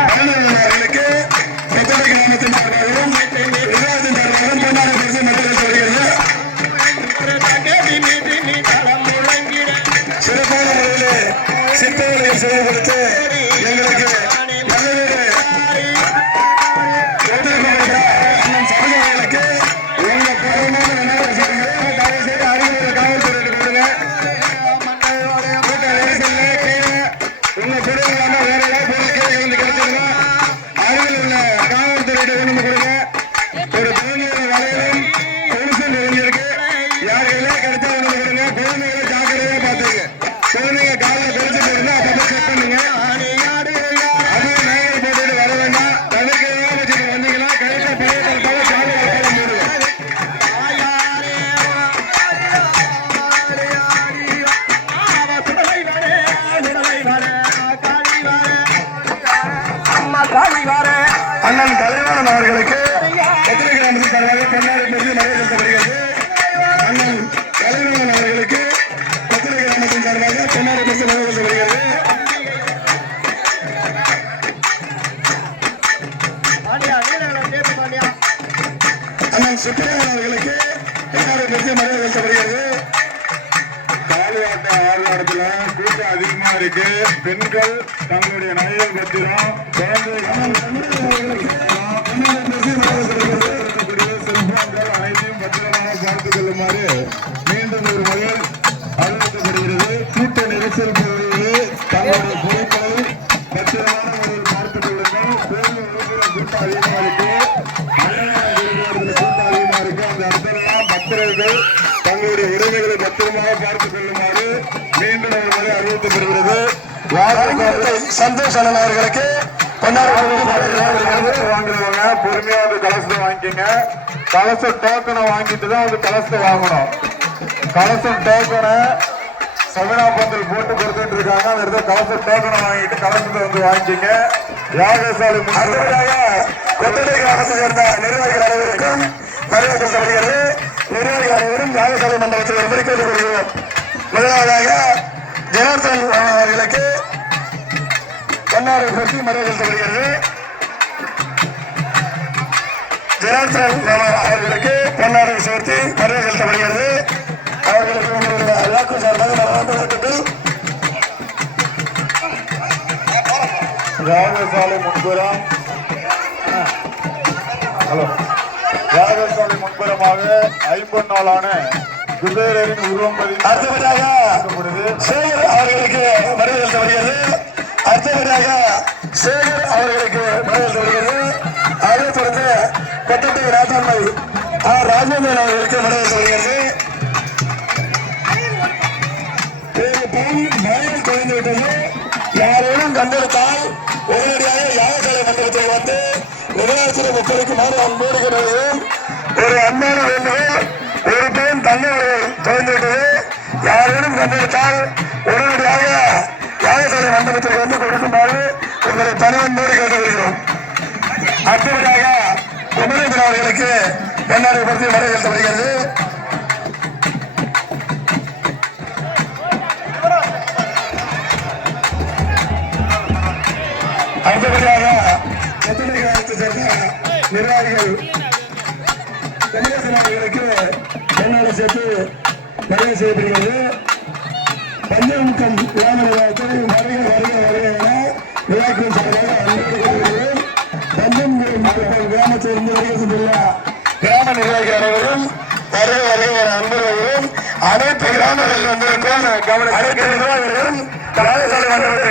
அவர்களுக்கு கொத்தடை கிராமத்தின் சார்பாகவும் நிர்வாகத்தின் சார்பாகவும் பொன்னாடை பரிசு மக்களுக்கு வருகிறது. சிறப்பான முறையில் சிற்பங்களை செயல்படுத்த எங்களுக்கு அண்ணன் கலைவாணன் அவர்களுக்கு கொத்தடை கிராமத்தின் சார்பாக பொன்னாடை பரிசு மரியாதை செலுத்தப்படுகிறது. அண்ணன் கலைவாணன் அவர்களுக்கு கொத்தடை கிராமத்தின் சார்பாக பொன்னாடை பரிசு மரியாதை செலுத்தப்படுகிறது. அண்ணன் சுப்பிரமணியன் அவர்களுக்கு பொன்னாடை பரிசு மரியாதை செலுத்தப்படுகிறது. காலியாட்ட ஆர்ப்பாட்டத்துல கூட்டம் அதிகமா இருக்கு. பெண்கள் தங்களுடைய நகைகள் பத்திரம் செல்போன்கள் அனைத்தையும் பத்திரமாக பார்த்துக் கொள்ளுமாறு மீண்டும் ஒரு முறை அறிவிக்கப்படுகிறது. கூட்ட நெரிசல் பகுதியில் தங்களுடைய பொருட்களை பத்திரமான முறையில் பார்த்துக் கொள்ளுங்கள். கூட்டம் அதிகமா இருக்கு. கூட்டம் அதிகமா இருக்கு. அந்த இடத்துல பத்திரங்கள் தங்களுடைய உரிமைகளை பத்திரமாக பார்த்துக் கொள்ளுமாறு மீண்டும் ஒரு முறை அறிவிக்கப்படுகிறது. சந்தோஷ் அண்ணன் அவர்களுக்கு வாங்குறவங்க பொறுமையா வந்து கலசத்தை வாங்கிக்கோங்க. கலச டோக்கனை வாங்கிட்டு தான் வந்து கலசத்தை வாங்கணும். கலசம் டோக்கனை சவினா பந்தல் போட்டு கொடுத்துட்டு இருக்காங்க. அந்த இடத்துல கலச டோக்கனை வாங்கிட்டு கலசத்தை வந்து வாங்கிக்கோங்க. யாகசாலை கொத்தடை கிராமத்தை சேர்ந்த நிர்வாகிகள் அனைவருக்கும் வரவேற்கப்படுகிறது. நிர்வாகிகள் அனைவரும் யாகசாலை மண்டபத்தில் வரும்படி கேட்டுக்கொள்கிறோம். முதலாவதாக ஜனார்தன் அவர்களுக்கு பொன்னாடை பரிசு மரியாதை செலுத்தப்படுகிறது. ஜனார்தன் அவர்களுக்கு பொன்னாடை சேர்த்து மரியாதை செலுத்தப்படுகிறது. அவர்களுக்கு உங்களுடைய வாக்கு சார்பாக யாகசாலை முன்புறம் யாகசாலை முன்புறமாக 50 நாளான குபேரரின் உருவம் அடுத்தபடியாக சேகர் அவர்களுக்கு மரியாதை செலுத்தப்படுகிறது. அடுத்தபடியாக சேகர் அவர்களுக்கு மரியாதை செலுத்தப்படுகிறது. அதைத் தொடர்ந்து கொத்தடை ராஜாமை ராஜேந்திரன் அவர்களுக்கு மரியாதை செலுத்தப்படுகிறது. மழையில் குறைந்துவிட்டது. யாரேனும் கண்டெடுத்தால் உடனடியாக யாகசாலை மண்டபத்தில் வந்து முதலமைச்சர் மக்களுக்கு அன்போடு கொள்வதும் ஒரு அன்பான வேண்டுகோள். ஒரு பெண் தண்ணீர் தொலைந்துவிட்டது. யாரேனும் கண்டெடுத்தால் உடனடியாக யாகசாலை மண்டபத்தில் வந்து கொடுக்குமாறு உங்களை தனிவன்போடு கேட்டுக்கொள்கிறோம். அடுத்தபடியாக குமரேந்திரன் அவர்களுக்கு பொன்னாடை பற்றி மரியாதை செலுத்தப்படுகிறது. அடுத்தபடியாக கொத்தடை கிராமத்தை சேர்ந்த நிர்வாகிகள் கணேசன் அவர்களுக்கு பொன்னாடை சேர்த்து மரியாதை செய்யப்படுகிறது. பஞ்சமுக்கம் கிராம நிர்வாகத்தை வருக வருக வருக என விழாக்கள் சார்பாக பஞ்சமுகம் கிராமத்திலிருந்து வருகின்ற கிராம நிர்வாகிகள் அனைவரும் வருக வருக என அன்பர்களும் அனைத்து கிராமங்களில் வந்திருக்கும் கவனம் அனைத்து நிர்வாகிகளும் யாகசாலை மண்டபத்தை